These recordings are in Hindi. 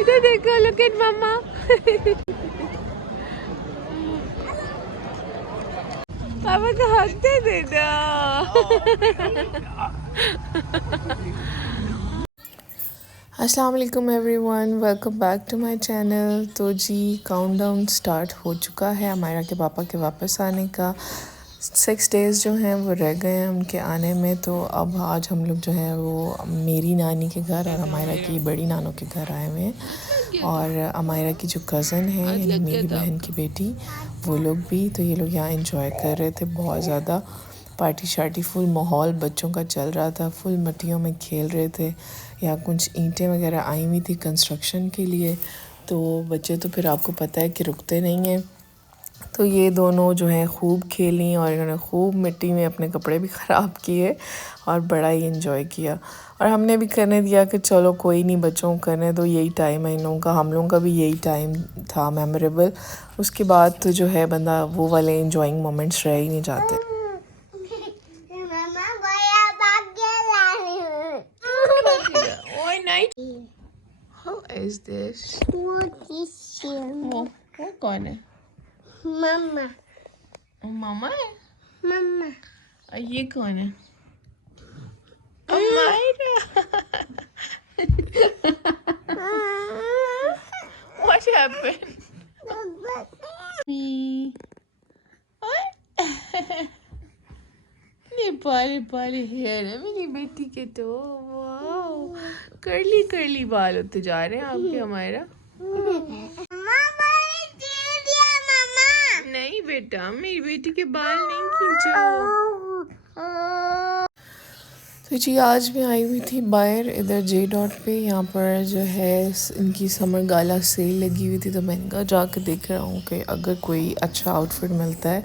इधर देखो, लुक एट मम्मा। पापा को हक दे दो। अस्सलाम वालेकुम everyone, welcome back to my channel. तो जी काउंटडाउन स्टार्ट हो चुका है अमायरा के पापा के वापस आने का। 6 डेज़ जो हैं वो रह गए हैं उनके आने में। तो अब आज हम लोग जो है वो मेरी नानी के घर और अमायरा की बड़ी नानों के घर आए हुए हैं। और अमायरा की जो कज़न है यानी मेरी बहन की बेटी, वो लोग भी, तो ये लोग यहाँ इंजॉय कर रहे थे। बहुत ज़्यादा पार्टी शार्टी फुल माहौल बच्चों का चल रहा था, फुल मट्टियों में खेल रहे थे। यहाँ कुछ ईंटें वगैरह आई हुई थी कंस्ट्रक्शन के लिए, तो बच्चे तो फिर आपको पता है कि रुकते नहीं हैं। तो ये दोनों जो हैं खूब खेली और इन्होंने खूब मिट्टी में अपने कपड़े भी ख़राब किए और बड़ा ही इन्जॉय किया। और हमने भी करने दिया कि चलो कोई नहीं, बच्चों को करने दो, यही टाइम है इन लोगों का, हम लोगों का भी यही टाइम था मेमोरेबल। उसके बाद तो जो है बंदा वो वाले इंजॉइंग मोमेंट्स रह ही नहीं जाते। Who is this? वो कौन है? मम्मा। मामा है? मम्मा। और ये कौन है? Amaira. What happened? Me. Nepali Nepali hair है मेरी बेटी के तो। वाओ, कर्ली कर्ली बाल होते जा रहे हैं आपके अमायरा। नहीं बेटा, मेरी बेटी के बाल नहीं खींचो। तो जी आज मैं आई हुई थी बाहर इधर जे डॉट पे। यहाँ पर जो है इनकी समर गाला सेल लगी हुई थी, तो मैंने कहा जाकर देख रहा हूँ कि अगर कोई अच्छा आउटफिट मिलता है।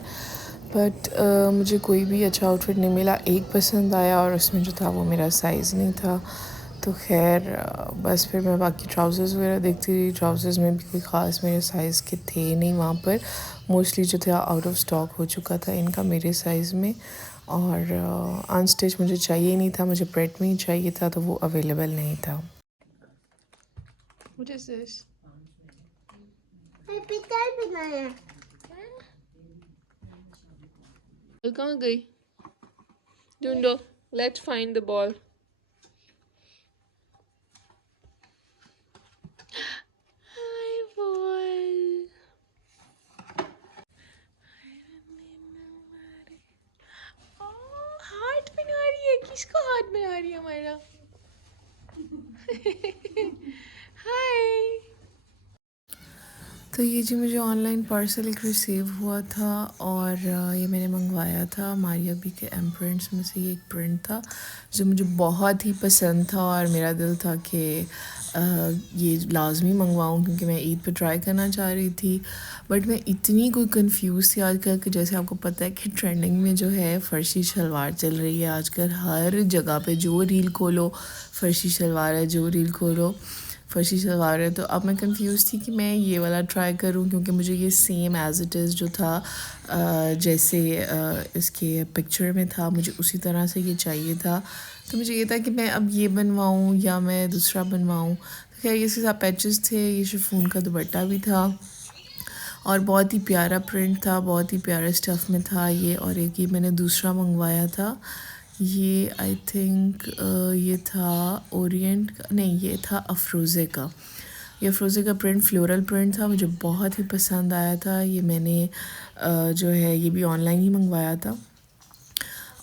बट मुझे कोई भी अच्छा आउटफिट नहीं मिला। एक पसंद आया और उसमें जो था वो मेरा साइज़ नहीं था। तो खैर बस फिर मैं बाकी ट्राउज़र्स वगैरह देखती रही। ट्राउज़र्स में भी कोई ख़ास मेरे साइज़ के थे नहीं वहाँ पर। मोस्टली जो था आउट ऑफ स्टॉक हो चुका था इनका मेरे साइज़ में। और अनस्टिच मुझे चाहिए नहीं था, मुझे प्रेट में ही चाहिए था, तो वो अवेलेबल नहीं था। What is this? बनाया। कहाँ गई? ढूंढो, let's find the ball. Hi ball. Heart बना रही है, किसको हार्ट बना रही है हमारा? हाय। तो ये जी मुझे ऑनलाइन पार्सल एक रिसीव हुआ था और ये मैंने मंगवाया था। मारिया बी के एम्प्रिंट्स में से ये एक प्रिंट था जो मुझे बहुत ही पसंद था और मेरा दिल था कि ये लाजमी मंगवाऊँ क्योंकि मैं ईद पे ट्राई करना चाह रही थी। बट मैं इतनी कोई कंफ्यूज थी आजकल कि जैसे आपको पता है कि ट्रेंडिंग में जो है फ़र्शी शलवार चल रही है आजकल। हर जगह पे जो रील खोलो फ़र्शी शलवार है, जो रील खोलो फ़र्शी शलवार है। तो अब मैं कंफ्यूज थी कि मैं ये वाला ट्राई करूं क्योंकि मुझे ये सेम एज़ इट इज़ जो था जैसे इसके पिक्चर में था, मुझे उसी तरह से ये चाहिए था। तो मुझे ये था कि मैं अब ये बनवाऊं या मैं दूसरा बनवाऊं। तो खैर इसके साथ पैचेस थे, ये शिफॉन का दुपट्टा भी था और बहुत ही प्यारा प्रिंट था, बहुत ही प्यारा स्टफ़ में था ये। और एक ये मैंने दूसरा मंगवाया था, ये आई थिंक ये था ओरिएंट का, नहीं ये था अफरोज़े का। ये अफरोज़े का प्रिंट फ्लोरल प्रिंट था, मुझे बहुत ही पसंद आया था। ये मैंने जो है ये भी ऑनलाइन ही मंगवाया था।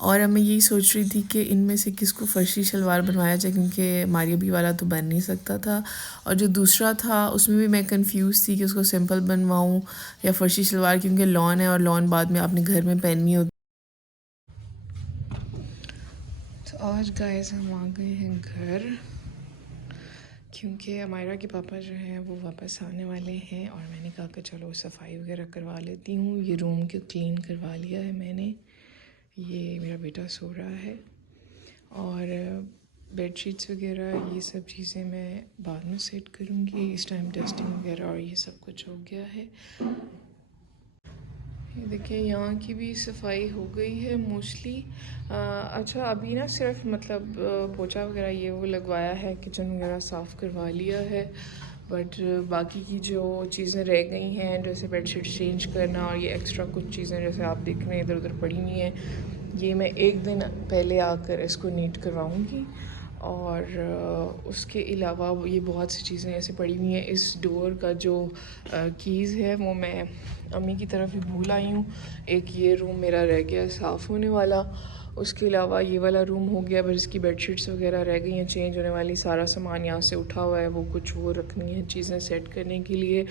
और अब मैं यही सोच रही थी कि इनमें से किसको फ़र्शी शलवार बनवाया जाए क्योंकि मारिया बी वाला तो बन नहीं सकता था। और जो दूसरा था उसमें भी मैं कंफ्यूज थी कि उसको सिंपल बनवाऊँ या फ़र्शी शलवार, क्योंकि लॉन है और लॉन बाद में आपने घर में पहननी होती। तो आज गाइस हम आ गए हैं घर क्योंकि अमायरा के पापा जो हैं वो वापस आने वाले हैं और मैंने कहा कि चलो सफाई वगैरह करवा लेती हूँ। ये रूम को क्लीन करवा लिया है मैंने। ये मेरा बेटा सो रहा है और बेडशीट्स वगैरह ये सब चीज़ें मैं बाद में सेट करूँगी। इस टाइम टेस्टिंग वगैरह और ये सब कुछ हो गया है। ये देखिए यहाँ की भी सफाई हो गई है मोस्टली। अच्छा अभी ना सिर्फ मतलब पोछा वगैरह ये वो लगवाया है, किचन वगैरह साफ़ करवा लिया है, बट बाकी की जो चीज़ें रह गई हैं जैसे बेडशीट चेंज करना और ये एक्स्ट्रा कुछ चीज़ें जैसे आप देख रहे हैं इधर उधर पड़ी हुई हैं, ये मैं एक दिन पहले आकर इसको नीट करवाऊँगी। और उसके अलावा ये बहुत सी चीज़ें ऐसे पड़ी हुई हैं। इस डोर का जो कीज़ है वो मैं अम्मी की तरफ ही भूल आई हूँ। एक ये रूम मेरा रह गया साफ़ होने वाला, उसके अलावा ये वाला रूम हो गया, बस इसकी बेडशीट्स वगैरह रह गई हैं चेंज होने वाली। सारा सामान यहाँ से उठा हुआ है, वो कुछ वो रखनी है चीज़ें सेट करने के लिए।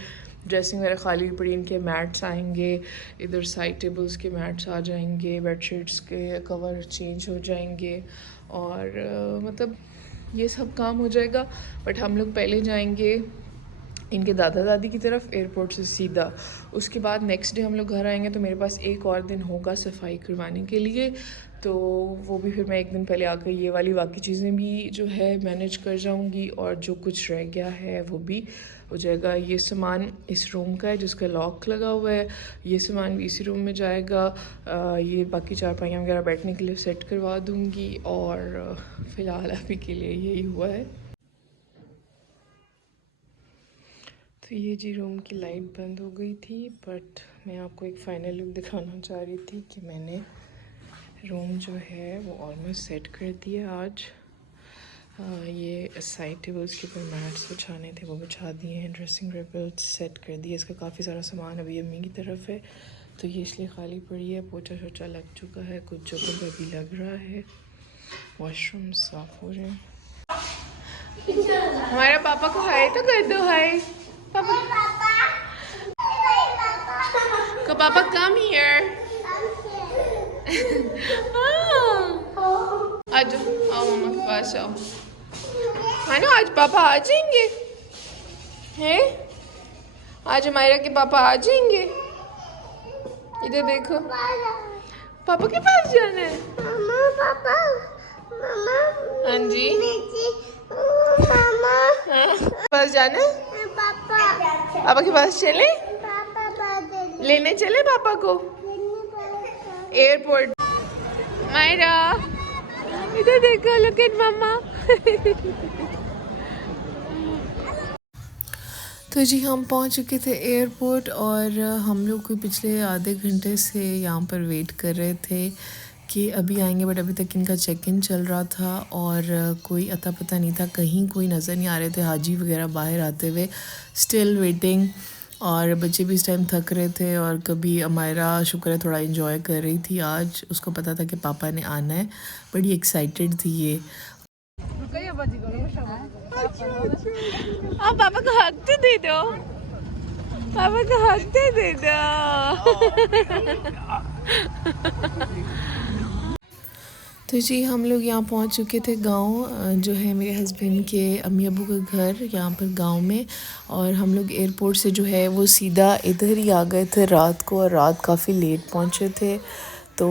ड्रेसिंग वगैरह खाली पड़ी, इनके मैट्स आएंगे, इधर साइड टेबल्स के मैट्स आ जाएंगे, बेडशीट्स के कवर चेंज हो जाएंगे और मतलब ये सब काम हो जाएगा। बट हम लोग पहले जाएंगे इनके दादा दादी की तरफ एयरपोर्ट से सीधा। उसके बाद नेक्स्ट डे हम लोग घर आएंगे तो मेरे पास एक और दिन होगा सफाई करवाने के लिए, तो वो भी फिर मैं एक दिन पहले आकर ये वाली बाकी चीज़ें भी जो है मैनेज कर जाऊंगी और जो कुछ रह गया है वो भी हो जाएगा। ये सामान इस रूम का है जिसका लॉक लगा हुआ है, ये सामान भी इसी रूम में जाएगा। ये बाकी चारपाइयाँ वगैरह बैठने के लिए सेट करवा दूँगी और फ़िलहाल अभी के लिए यही हुआ है। तो ये जी रूम की लाइट बंद हो गई थी, बट मैं आपको एक फ़ाइनल लुक दिखाना चाह रही थी कि मैंने रूम जो है वो ऑलमोस्ट सेट कर दिया आज। ये साइड टेबल्स के ऊपर मैट्स बिछाने थे वो बिछा दिए हैं, ड्रेसिंग टेबल सेट कर दिए। इसका काफ़ी सारा सामान अभी अम्मी की तरफ है तो ये इसलिए खाली पड़ी है। पोछा शोछा लग चुका है, कुछ जगहों पर भी लग रहा है, वॉशरूम साफ़ हो रहे हैं। हमारे पापा को हाय तो कर दो, हाय पापा को। पापा कम हियर। आज आओ मम्मा के पास आओ। है ना आज पापा आ जाएंगे हैं, आज हमारे के पापा आ जाएंगे। इधर देखो, पापा के पास जाना है। मम्मा पापा मम्मा हाँ जी मम्मा पास जाना है, पापा पापा के पास चले, पापा बादल लेने चले पापा को एयरपोर्ट। मायरा इधर देखो, लुक एट मम्मा। तो जी हम पहुंच चुके थे एयरपोर्ट और हम लोग कोई पिछले आधे घंटे से यहाँ पर वेट कर रहे थे कि अभी आएंगे, बट अभी तक इनका चेक इन चल रहा था और कोई अता पता नहीं था, कहीं कोई नज़र नहीं आ रहे थे हाजी वगैरह बाहर आते हुए। स्टिल वेटिंग और बच्चे भी इस टाइम थक रहे थे और कभी अमायरा शुक्र है थोड़ा इन्जॉय कर रही थी आज, उसको पता था कि पापा ने आना है, बड़ी एक्साइटेड थी ये। आप पापा को हक तो दे दो, पापा को हक तो दे दो। तो जी हम लोग यहाँ पहुँच चुके थे गांव, जो है मेरे हस्बैंड के अम्मी अबू का घर यहाँ पर गांव में। और हम लोग एयरपोर्ट से जो है वो सीधा इधर ही आ गए थे रात को, और रात काफ़ी लेट पहुँचे थे तो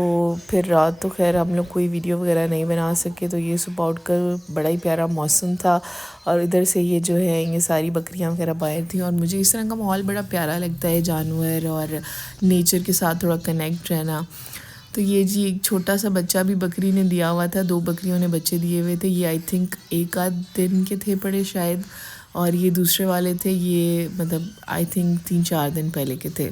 फिर रात तो खैर हम लोग कोई वीडियो वगैरह नहीं बना सके। तो ये सुबह उठकर बड़ा ही प्यारा मौसम था और इधर से ये जो है ये सारी बकरियां वगैरह बाहर थी और मुझे इस तरह का माहौल बड़ा प्यारा लगता है, जानवर और नेचर के साथ थोड़ा कनेक्ट रहना। तो ये जी एक छोटा सा बच्चा भी बकरी ने दिया हुआ था, 2 बकरियों ने बच्चे दिए हुए थे। ये आई थिंक एक आध दिन के थे पड़े शायद, और ये दूसरे वाले थे ये मतलब आई थिंक 3-4 दिन पहले के थे।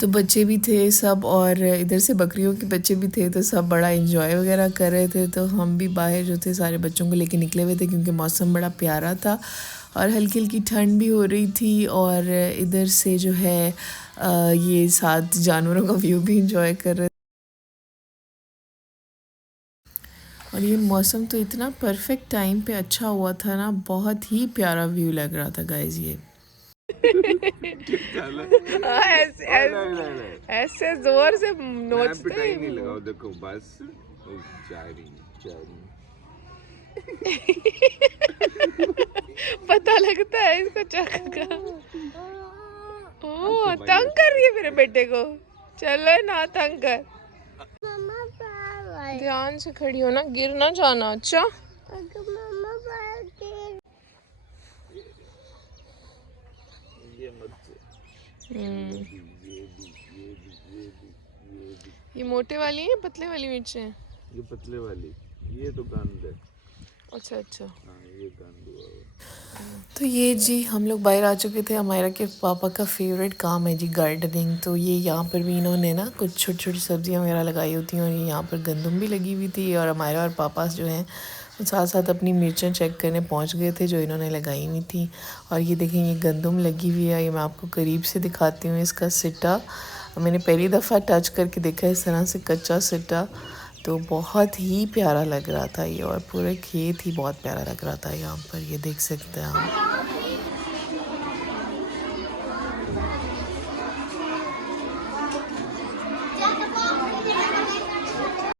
तो बच्चे भी थे सब और इधर से बकरियों के बच्चे भी थे, तो सब बड़ा एंजॉय वगैरह कर रहे थे। तो हम भी बाहर जो थे सारे बच्चों को लेके निकले हुए थे क्योंकि मौसम बड़ा प्यारा था और हल्की हल्की ठंड भी हो रही थी। और इधर से जो है ये 7 जानवरों का व्यू भी एंजॉय कर रहे थे। और ये मौसम तो इतना परफेक्ट टाइम पे अच्छा हुआ था ना, बहुत ही प्यारा व्यू लग रहा था गाइस। ये ऐसे जोर से नोचते हैं, नहीं लगाओ, देखो बस चारी चारी। पता लगता है इसको चक का। ओ तंग कर रही है मेरे बेटे को, चलो ना तंग कर, मम्मा पापा ध्यान से खड़ी हो ना, गिर ना जाना। अच्छा मम्मा पापा ये मत ये मोटे वाली है पतले वाली मिर्च है? ये पतले वाली, ये तो गंद है। अच्छा अच्छा। हाँ ये गंदुआ है। तो ये जी हम लोग बाहर आ चुके थे। हमारा के पापा का फेवरेट काम है जी गार्डनिंग। तो ये यहाँ पर भी इन्होंने ना कुछ छोटी छोटी सब्जियाँ वगैरह लगाई होती हैं, और ये यहाँ पर गंदम भी लगी हुई थी। और हमारे और पापा जो हैं वो साथ साथ अपनी मिर्चें चेक करने पहुँच गए थे जो इन्होंने लगाई हुई थी। और ये देखें ये गंदम लगी हुई है, ये मैं आपको करीब से दिखाती हूँ। इसका सिट्टा मैंने पहली दफ़ा टच करके देखा इस तरह से कच्चा सिट्टा, तो बहुत ही प्यारा लग रहा था ये। और पूरे खेत ही बहुत प्यारा लग रहा था यहाँ पर, ये देख सकते हैं आप।